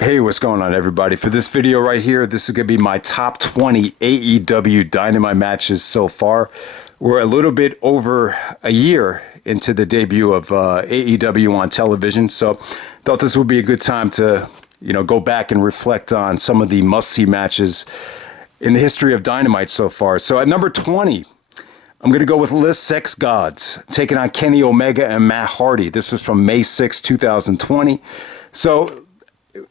Hey, what's going on, everybody? For this video right here, this is going to be my top 20 AEW Dynamite matches so far. We're a little bit over a year into the debut of AEW on television, so thought this would be a good time to, go back and reflect on some of the must-see matches in the history of Dynamite so far. So at number 20, I'm going to go with Les Sex Gods, taking on Kenny Omega and Matt Hardy. This was from May 6, 2020. So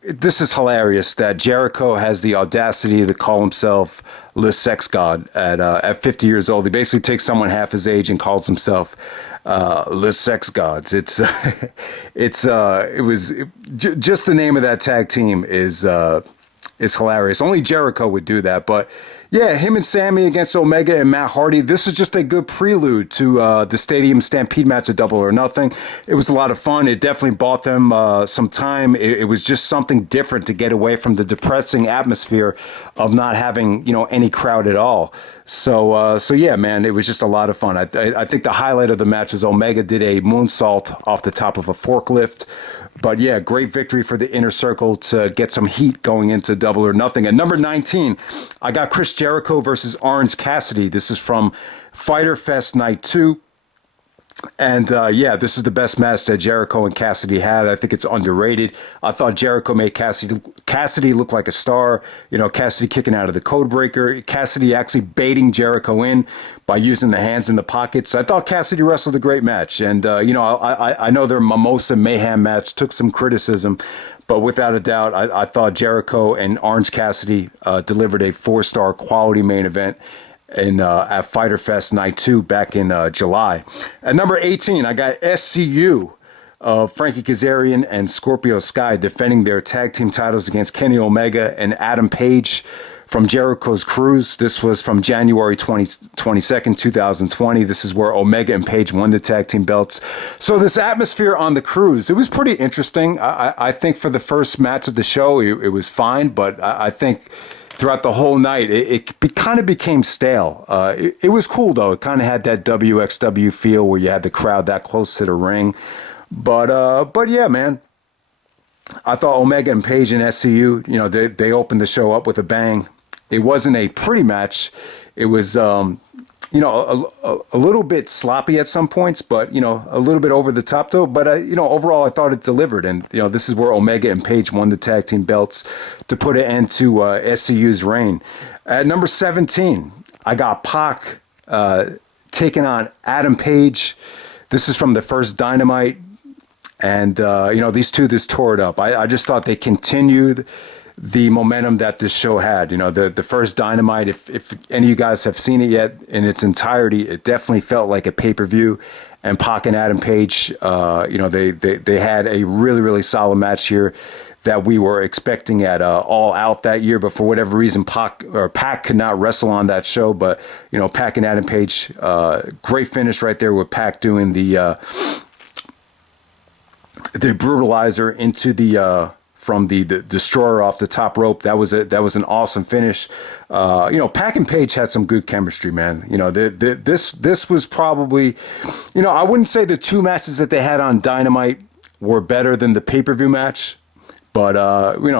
this is hilarious that Jericho has the audacity to call himself Les Sex God at 50 years old. He basically takes someone half his age and calls himself Les Sex Gods. Just the name of that tag team is hilarious. Only Jericho would do that, but yeah, him and Sammy against Omega and Matt Hardy. This is just a good prelude to the Stadium Stampede match at Double or Nothing. It was a lot of fun. It definitely bought them some time. It was just something different to get away from the depressing atmosphere of not having, any crowd at all. So yeah, man, it was just a lot of fun. I think the highlight of the match is Omega did a moonsault off the top of a forklift. But yeah, great victory for the Inner Circle to get some heat going into Double or Nothing. At number 19, I got Chris Jericho versus Orange Cassidy. This is from Fyter Fest Night 2. And yeah, this is the best match that Jericho and Cassidy had. I think it's underrated. I thought Jericho made Cassidy look like a star. Cassidy kicking out of the code breaker. Cassidy actually baiting Jericho in by using the hands in the pockets. I thought Cassidy wrestled a great match. And, I know their Mimosa Mayhem match took some criticism, but without a doubt, I thought Jericho and Orange Cassidy delivered a 4-star quality main event at Fyter Fest Night 2 back in July. At number 18, I got SCU of Frankie Kazarian and Scorpio Sky defending their tag team titles against Kenny Omega and Adam Page from Jericho's Cruise. This was from January 22nd, 2020. This is where Omega and Page won the tag team belts. So this atmosphere on the Cruise, it was pretty interesting. I think for the first match of the show, it was fine, but I think throughout the whole night, it kind of became stale. It was cool, though. It kind of had that WXW feel where you had the crowd that close to the ring. But yeah, man, I thought Omega and Page and SCU, they opened the show up with a bang. It wasn't a pretty match. It was, a little bit sloppy at some points, but, a little bit over the top, though. But, overall, I thought it delivered. And, this is where Omega and Page won the tag team belts to put an end to SCU's reign. At number 17, I got Pac taking on Adam Page. This is from the first Dynamite. And, these two just tore it up. I just thought they continued the momentum that this show had. The first Dynamite, if any of you guys have seen it yet in its entirety, it definitely felt like a pay-per-view. And Pac and Adam Page, they had a really, really solid match here that we were expecting at All Out that year. But for whatever reason, Pac could not wrestle on that show. But, Pac and Adam Page, great finish right there with Pac doing the brutalizer into from the destroyer off the top rope. That was an awesome finish. Pac and Page had some good chemistry, man. This was probably, I wouldn't say the two matches that they had on Dynamite were better than the pay-per-view match, but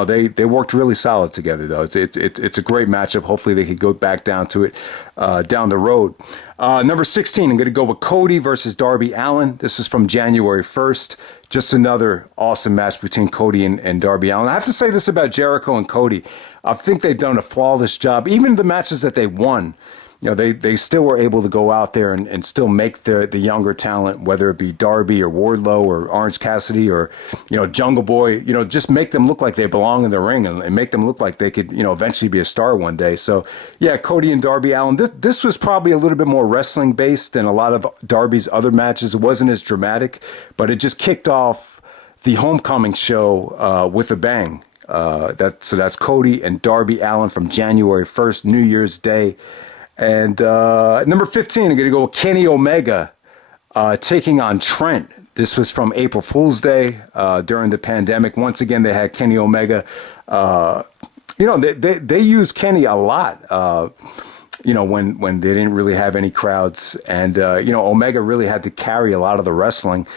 they worked really solid together, though. It's a great matchup. Hopefully they could go back down to it down the road. Number 16, I'm going to go with Cody versus Darby Allin. This is from January 1st. Just another awesome match between Cody and Darby Allin. I have to say this about Jericho and Cody. I think they've done a flawless job. Even the matches that they won, they still were able to go out there and still make the younger talent, whether it be Darby or Wardlow or Orange Cassidy or, Jungle Boy, just make them look like they belong in the ring and make them look like they could, eventually be a star one day. So, yeah, Cody and Darby Allin, this was probably a little bit more wrestling based than a lot of Darby's other matches. It wasn't as dramatic, but it just kicked off the Homecoming show with a bang. So that's Cody and Darby Allin from January 1st, New Year's Day. And number 15, I'm going to go with Kenny Omega taking on Trent. This was from April Fool's Day during the pandemic. Once again, they had Kenny Omega. They used Kenny a lot, when they didn't really have any crowds. And, Omega really had to carry a lot of the wrestling.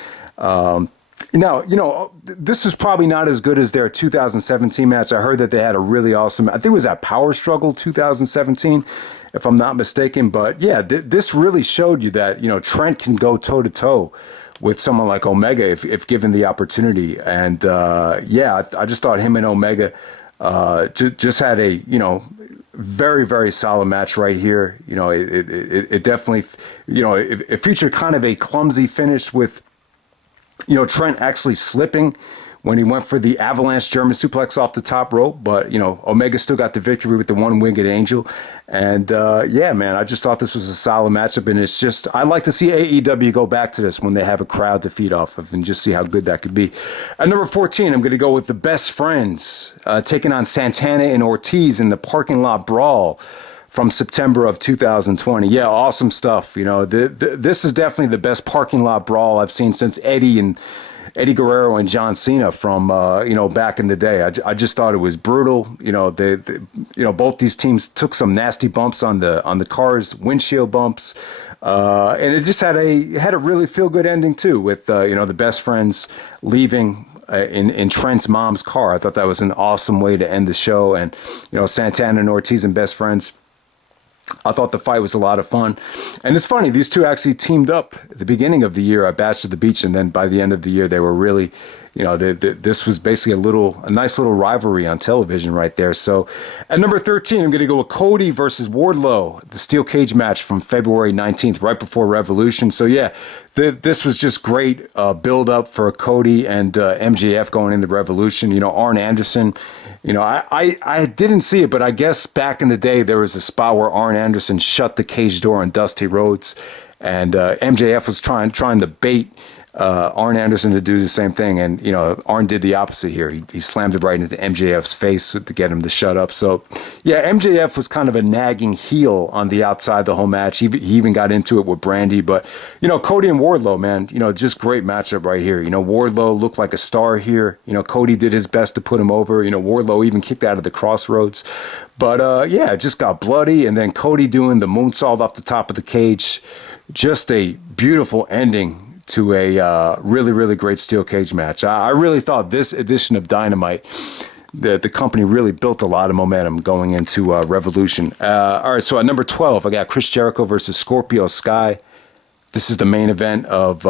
Now, this is probably not as good as their 2017 match. I heard that they had a really awesome, I think it was at Power Struggle 2017, if I'm not mistaken. But yeah, this really showed you that, Trent can go toe to toe with someone like Omega if given the opportunity. And yeah, I just thought him and Omega just had a, very, very solid match right here. It definitely, it featured kind of a clumsy finish with, Trent actually slipping when he went for the avalanche German suplex off the top rope. But, Omega still got the victory with the one-winged angel. And, yeah, man, I just thought this was a solid matchup. And it's just, I like to see AEW go back to this when they have a crowd to feed off of and just see how good that could be. At number 14, I'm going to go with the Best Friends, taking on Santana and Ortiz in the parking lot brawl from September of 2020. Yeah, awesome stuff. This is definitely the best parking lot brawl I've seen since Eddie Guerrero and John Cena from back in the day. I just thought it was brutal. Both these teams took some nasty bumps on the cars, windshield bumps, and it just had a really feel good ending too with the Best Friends leaving in Trent's mom's car. I thought that was an awesome way to end the show. And Santana and Ortiz and Best Friends, I thought the fight was a lot of fun. And it's funny, these two actually teamed up at the beginning of the year at Bash at the Beach, and then by the end of the year, they were really, this was basically a nice little rivalry on television right there. So at number 13, I'm going to go with Cody versus Wardlow, the steel cage match from February 19th, right before Revolution. So yeah, this was just great build up for Cody and MJF going into Revolution. Arn Anderson, I didn't see it, but I guess back in the day, there was a spot where Arn Anderson shut the cage door on Dusty Rhodes, and MJF was trying to bait Arn Anderson to do the same thing. And, Arn did the opposite here. He slammed it right into MJF's face to get him to shut up. So, yeah, MJF was kind of a nagging heel on the outside the whole match. He even got into it with Brandy. But, Cody and Wardlow, man, just great matchup right here. Wardlow looked like a star here. Cody did his best to put him over. Wardlow even kicked out of the crossroads. But, yeah, it just got bloody. And then Cody doing the moonsault off the top of the cage. Just a beautiful ending to a really, really great steel cage match. I really thought this edition of Dynamite, the company really built a lot of momentum going into Revolution. All right, so at number 12, I got Chris Jericho versus Scorpio Sky. This is the main event of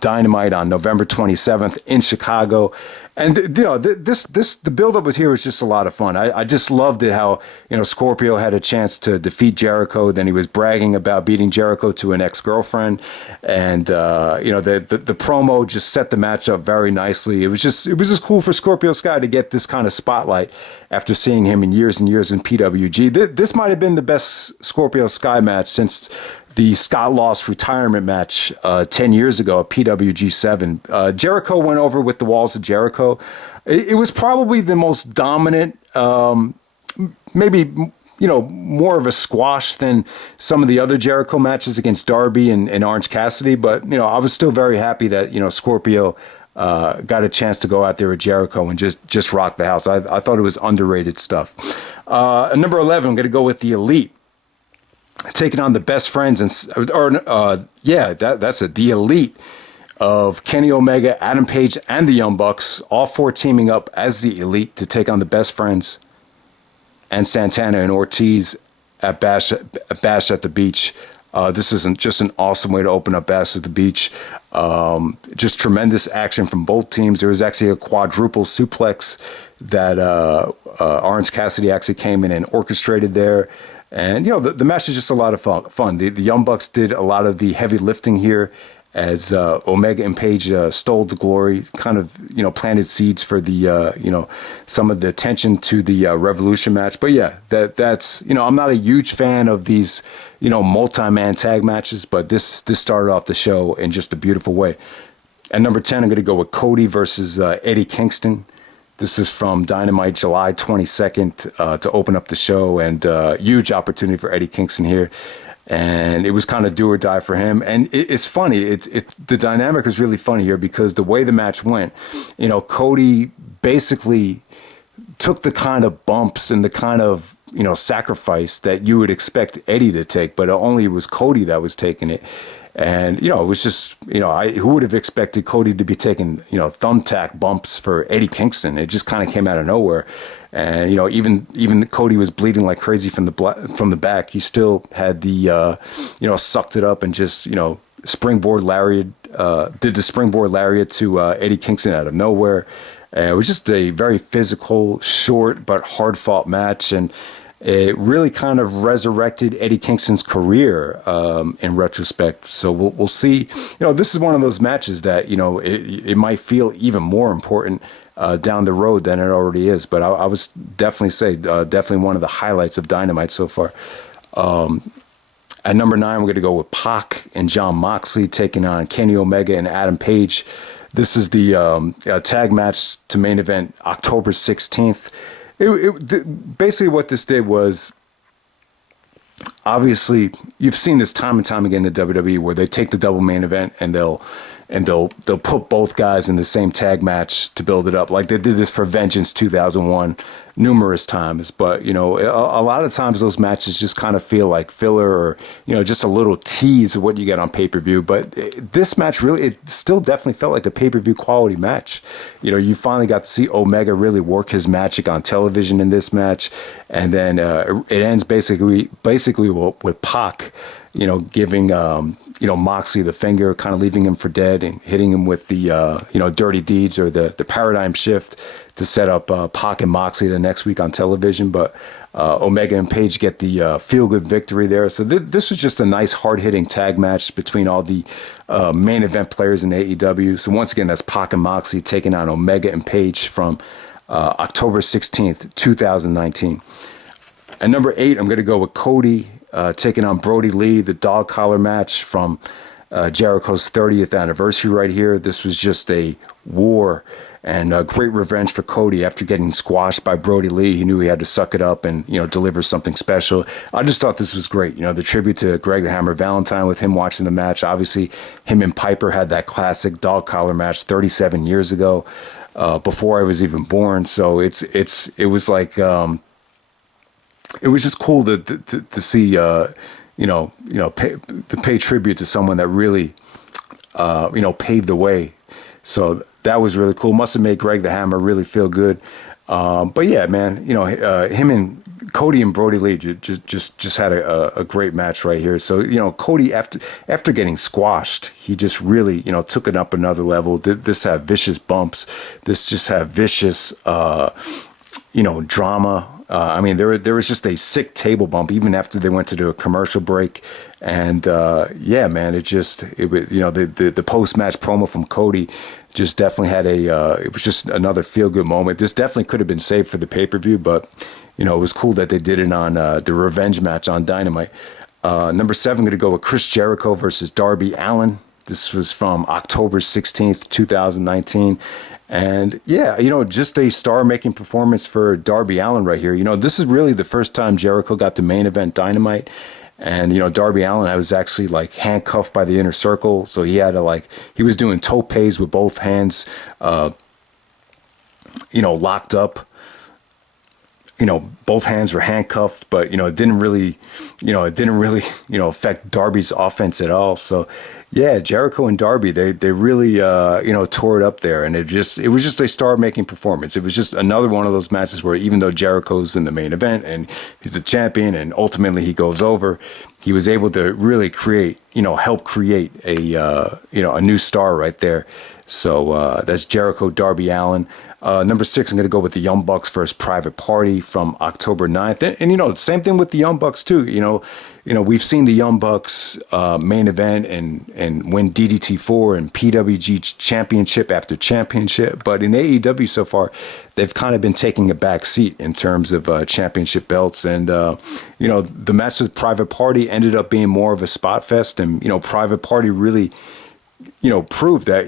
Dynamite on November 27th in Chicago. And, the buildup was here was just a lot of fun. I just loved it how, Scorpio had a chance to defeat Jericho. Then he was bragging about beating Jericho to an ex-girlfriend. And, the promo just set the match up very nicely. It was just cool for Scorpio Sky to get this kind of spotlight after seeing him in years and years in PWG. This might have been the best Scorpio Sky match since the Scott Lost retirement match 10 years ago at PWG 7. Jericho went over with the Walls of Jericho. It was probably the most dominant, maybe, more of a squash than some of the other Jericho matches against Darby and Orange Cassidy. But, I was still very happy that, Scorpio got a chance to go out there with Jericho and just rock the house. I thought it was underrated stuff. At number 11, I'm going to go with the Elite, taking on the Best Friends that's it. The Elite of Kenny Omega, Adam Page, and the Young Bucks, all four teaming up as the Elite to take on the Best Friends and Santana and Ortiz at Bash at the Beach. This is just an awesome way to open up Bash at the Beach. Just tremendous action from both teams. There was actually a quadruple suplex that Orange Cassidy actually came in and orchestrated there. And, the match is just a lot of fun. The Young Bucks did a lot of the heavy lifting here as Omega and Page stole the glory, kind of, planted seeds for the, some of the attention to the Revolution match. But yeah, that's, I'm not a huge fan of these, multi-man tag matches, but this started off the show in just a beautiful way. At number 10, I'm going to go with Cody versus Eddie Kingston. This is from Dynamite July 22nd to open up the show, and huge opportunity for Eddie Kingston here. And it was kind of do or die for him. And it's funny. The dynamic is really funny here because the way the match went, Cody basically took the kind of bumps and the kind of, sacrifice that you would expect Eddie to take, but only it was Cody that was taking it. And, it was just, who would have expected Cody to be taking, thumbtack bumps for Eddie Kingston? It just kind of came out of nowhere. And, even Cody was bleeding like crazy from the back. He still had the, sucked it up and just, springboard lariat, did the springboard lariat to Eddie Kingston out of nowhere. It was just a very physical, short, but hard-fought match. And it really kind of resurrected Eddie Kingston's career in retrospect. So we'll see. This is one of those matches that, it might feel even more important down the road than it already is. But I was definitely one of the highlights of Dynamite so far. At number 9, we're going to go with Pac and Jon Moxley taking on Kenny Omega and Adam Page. This is the tag match to main event October 16th. Basically what this did was, obviously, you've seen this time and time again in WWE where they take the double main event and they'll put both guys in the same tag match to build it up. Like they did this for Vengeance 2001 numerous times. But, a lot of times those matches just kind of feel like filler or, just a little tease of what you get on pay-per-view. But this match really, it still definitely felt like a pay-per-view quality match. You finally got to see Omega really work his magic on television in this match. And then it ends basically with Pac, giving, Moxley the finger, kind of leaving him for dead and hitting him with the, dirty deeds or the paradigm shift to set up Pac and Moxley the next week on television. But Omega and Page get the feel-good victory there. So this was just a nice, hard-hitting tag match between all the main event players in AEW. So once again, that's Pac and Moxley taking on Omega and Page from October 16th, 2019. At number 8, I'm going to go with Cody taking on Brodie Lee, the dog collar match from Jericho's 30th anniversary right here. This was just a war and a great revenge for Cody after getting squashed by Brodie Lee. He knew he had to suck it up and, deliver something special. I just thought this was great. The tribute to Greg the Hammer Valentine with him watching the match. Obviously, him and Piper had that classic dog collar match 37 years ago, before I was even born. So it was like, it was just cool to see, pay tribute to someone that really, paved the way. So that was really cool. Must have made Greg the Hammer really feel good. But yeah, man, him and Cody and Brodie Lee just had a great match right here. So, Cody, after getting squashed, he just really, took it up another level. This had vicious bumps. This just had vicious, drama. There was just a sick table bump even after they went to do a commercial break. And, yeah, man, it was, the post-match promo from Cody just definitely had it was just another feel-good moment. This definitely could have been saved for the pay-per-view, but, it was cool that they did it on the revenge match on Dynamite. Number 7, I'm going to go with Chris Jericho versus Darby Allin. This was from October 16th, 2019. And yeah, just a star-making performance for Darby Allin right here. This is really the first time Jericho got to main event Dynamite. And, Darby Allin was actually like handcuffed by the Inner Circle. So he had to he was doing topes with both hands, locked up. Both hands were handcuffed, but, it didn't really affect Darby's offense at all. So, yeah, Jericho and Darby, they really, tore it up there. And it was just a star-making performance. It was just another one of those matches where even though Jericho's in the main event and he's the champion and ultimately he goes over, he was able to really help create a new star right there. So that's Jericho, Darby Allin. Number 6, I'm going to go with the Young Bucks versus Private Party from October 9th. And same thing with the Young Bucks, too. We've seen the Young Bucks main event and win DDT4 and PWG championship after championship. But in AEW so far, they've kind of been taking a back seat in terms of championship belts. And, the match with Private Party ended up being more of a spot fest. And, Private Party really prove that,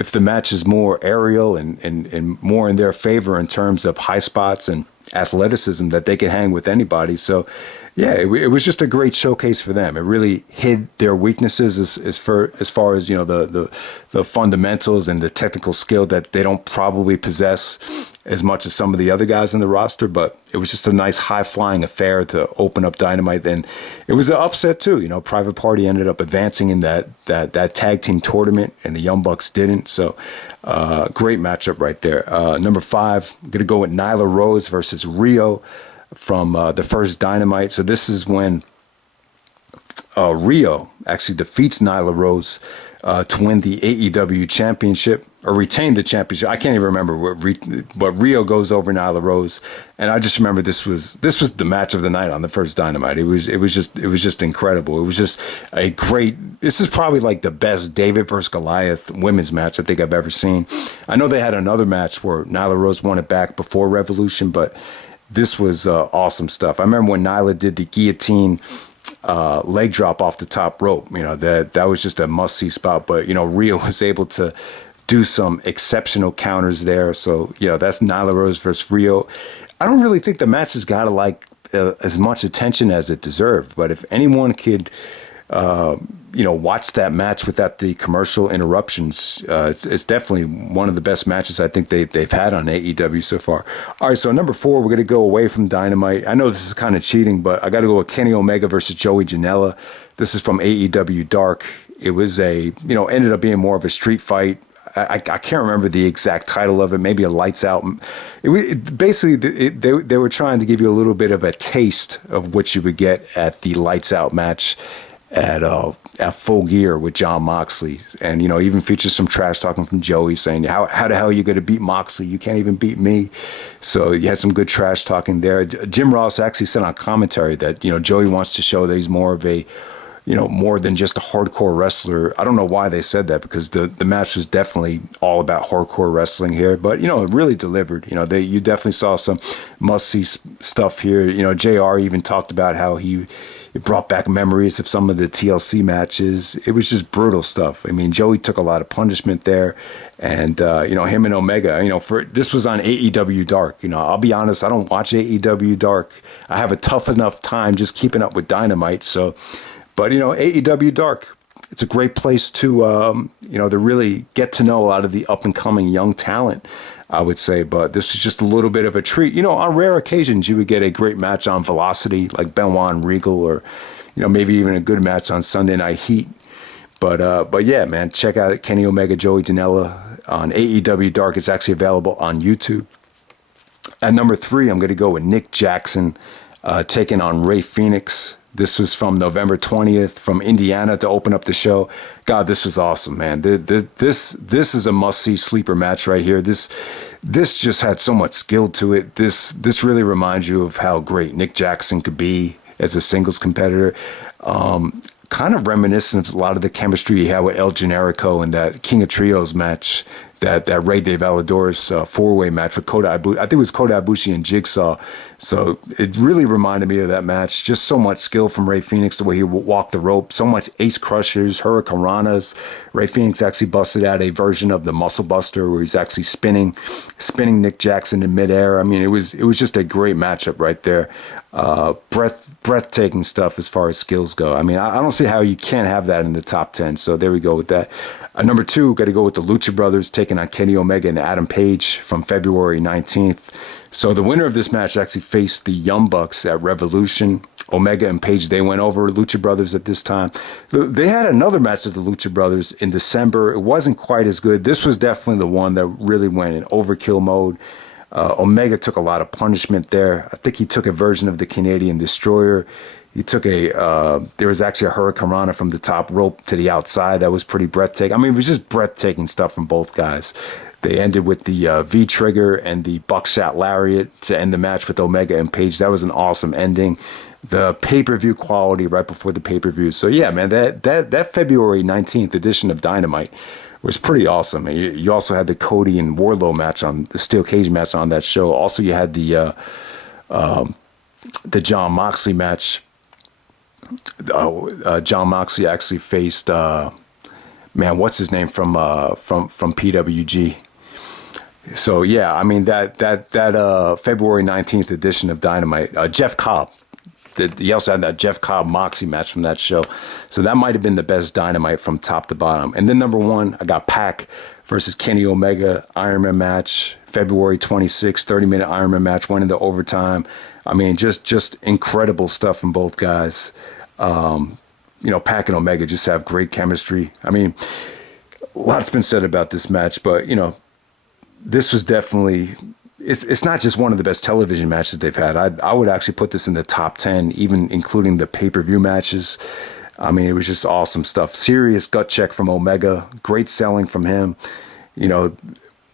if the match is more aerial and more in their favor in terms of high spots and athleticism that they could hang with anybody. So, yeah, it was just a great showcase for them. It really hid their weaknesses as far as the fundamentals and the technical skill that they don't probably possess as much as some of the other guys in the roster. But it was just a nice high flying affair to open up Dynamite. And it was an upset too. Private Party ended up advancing in that tag team tournament, and the Young Bucks didn't. So great matchup right there. Number 5, I'm gonna go with Nyla Rose versus Rio from the first Dynamite. So this is when Rio actually defeats Nyla Rose to win the AEW championship, or retain the championship. I can't even remember but Rio goes over Nyla Rose, and I just remember this was the match of the night on the first Dynamite. It was just incredible. It was just a great. This is probably like the best David versus Goliath women's match I think I've ever seen. I know they had another match where Nyla Rose won it back before Revolution, but this was awesome stuff. I remember when Nyla did the guillotine leg drop off the top rope. That was just a must-see spot. But Rio was able to do some exceptional counters there. So that's Nyla Rose versus Rio. I don't really think the match has got as much attention as it deserved. But if anyone could watch that match without the commercial interruptions, it's definitely one of the best matches I think they've had on AEW so far. All right, so number 4, we're going to go away from Dynamite. I know this is kind of cheating, but I got to go with Kenny Omega versus Joey Janela. This is from AEW Dark. It was ended up being more of a street fight. I can't remember the exact title of it. Maybe a Lights Out. They were trying to give you a little bit of a taste of what you would get at the Lights Out match at Full Gear with Jon Moxley, and even features some trash talking from Joey saying how the hell are you going to beat Moxley? You can't even beat me. So you had some good trash talking there. Jim Ross actually said on commentary that Joey wants to show that he's more of a more than just a hardcore wrestler. I don't know why they said that, because the match was definitely all about hardcore wrestling here, but it really delivered. You definitely saw some must-see stuff here. JR even talked about how he brought back memories of some of the TLC matches. It was just brutal stuff. I mean, Joey took a lot of punishment there, and him and Omega, this was on AEW Dark. I'll be honest, I don't watch AEW Dark. I have a tough enough time just keeping up with Dynamite. So, but AEW Dark, it's a great place to to really get to know a lot of the up and coming young talent, I would say. But this is just a little bit of a treat. On rare occasions, you would get a great match on Velocity, like Benoit and Regal, or, maybe even a good match on Sunday Night Heat. But yeah, man, check out Kenny Omega, Joey Janela on AEW Dark. It's actually available on YouTube. At number 3, I'm going to go with Nick Jackson taking on Rey Fenix. This was from November 20th from Indiana to open up the show. God, this was awesome, man. This is a must-see sleeper match right here. This just had so much skill to it. This really reminds you of how great Nick Jackson could be as a singles competitor. Kind of reminiscent of a lot of the chemistry he had with El Generico in that King of Trios match, that Ray De Vallador's 4-way match with Kota Ibushi. I think it was Kota Ibushi and Jigsaw. So it really reminded me of that match. Just so much skill from Rey Fenix, the way he walked the rope, so much ace crushers, hurricanranas. Rey Fenix actually busted out a version of the Muscle Buster where he's actually spinning Nick Jackson in midair. I mean, it was just a great matchup right there. Breathtaking stuff as far as skills go. I mean, I don't see how you can't have that in the top 10. So there we go with that. Number 2, got to go with the Lucha Brothers taking on Kenny Omega and Adam Page from February 19th. So the winner of this match actually faced the Young Bucks at Revolution. Omega and Page, they went over Lucha Brothers at this time. They had another match with the Lucha Brothers in December. It wasn't quite as good. This was definitely the one that really went in overkill mode. Omega took a lot of punishment there. I think he took a version of the Canadian Destroyer. He took there was actually a Hurricanrana from the top rope to the outside. That was pretty breathtaking. I mean, it was just breathtaking stuff from both guys. They ended with the V-trigger and the buckshot lariat to end the match with Omega and Page. That was an awesome ending. The pay-per-view quality right before the pay-per-view. So yeah, man, that February 19th edition of Dynamite was pretty awesome. You also had the Cody and Wardlow match on the steel cage match on that show. Also, you had the Jon Moxley match. Jon Moxley actually faced what's his name from PWG? So yeah, I mean that February 19th edition of Dynamite, Jeff Cobb. He also had that Jeff Cobb Moxie match from that show. So that might have been the best Dynamite from top to bottom. And then number one, I got Pac versus Kenny Omega Ironman match, February 26th, 30-minute Ironman match, went into overtime. I mean, just incredible stuff from both guys. Pac and Omega just have great chemistry. I mean, a lot's been said about this match, but, this was definitely... It's not just one of the best television matches they've had. I would actually put this in the top 10, even including the pay-per-view matches. I mean, it was just awesome stuff. Serious gut check from Omega. Great selling from him. You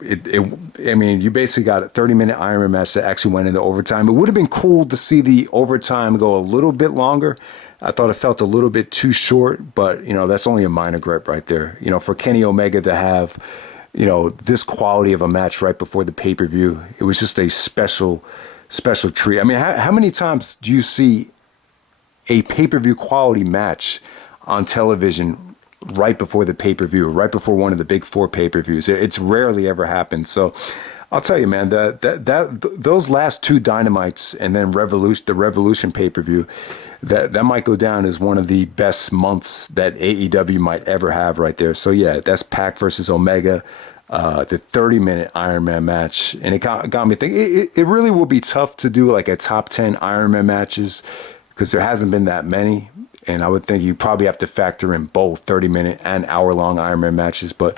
basically got a 30-minute Ironman match that actually went into overtime. It would have been cool to see the overtime go a little bit longer. I thought it felt a little bit too short, but, that's only a minor gripe right there. For Kenny Omega to have... this quality of a match right before the pay-per-view, it was just a special treat. I mean, how many times do you see a pay-per-view quality match on television right before the pay-per-view, right before one of the big four pay-per-views? It's rarely ever happened. So I'll tell you, man, those last two Dynamites and then the Revolution pay-per-view, that might go down as one of the best months that AEW might ever have right there. So yeah, that's Pac versus Omega, the 30-minute Iron Man match. And it got me thinking, it really will be tough to do like a top 10 Iron Man matches because there hasn't been that many. And I would think you probably have to factor in both 30-minute and hour-long Iron Man matches. But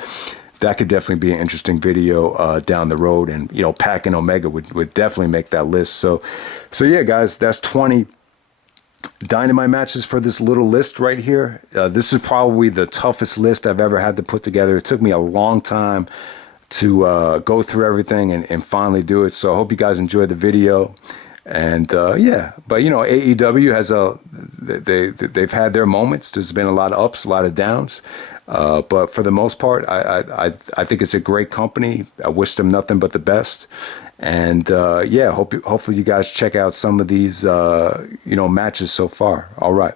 that could definitely be an interesting video down the road. And, Pac and Omega would definitely make that list. So yeah, guys, that's 20 Dynamite matches for this little list right here. This is probably the toughest list I've ever had to put together. It took me a long time to go through everything and finally do it. So I hope you guys enjoyed the video. And yeah, but AEW has they've had their moments. There's been a lot of ups, a lot of downs. But for the most part, I think it's a great company. I wish them nothing but the best. And yeah, hopefully you guys check out some of these matches so far. All right.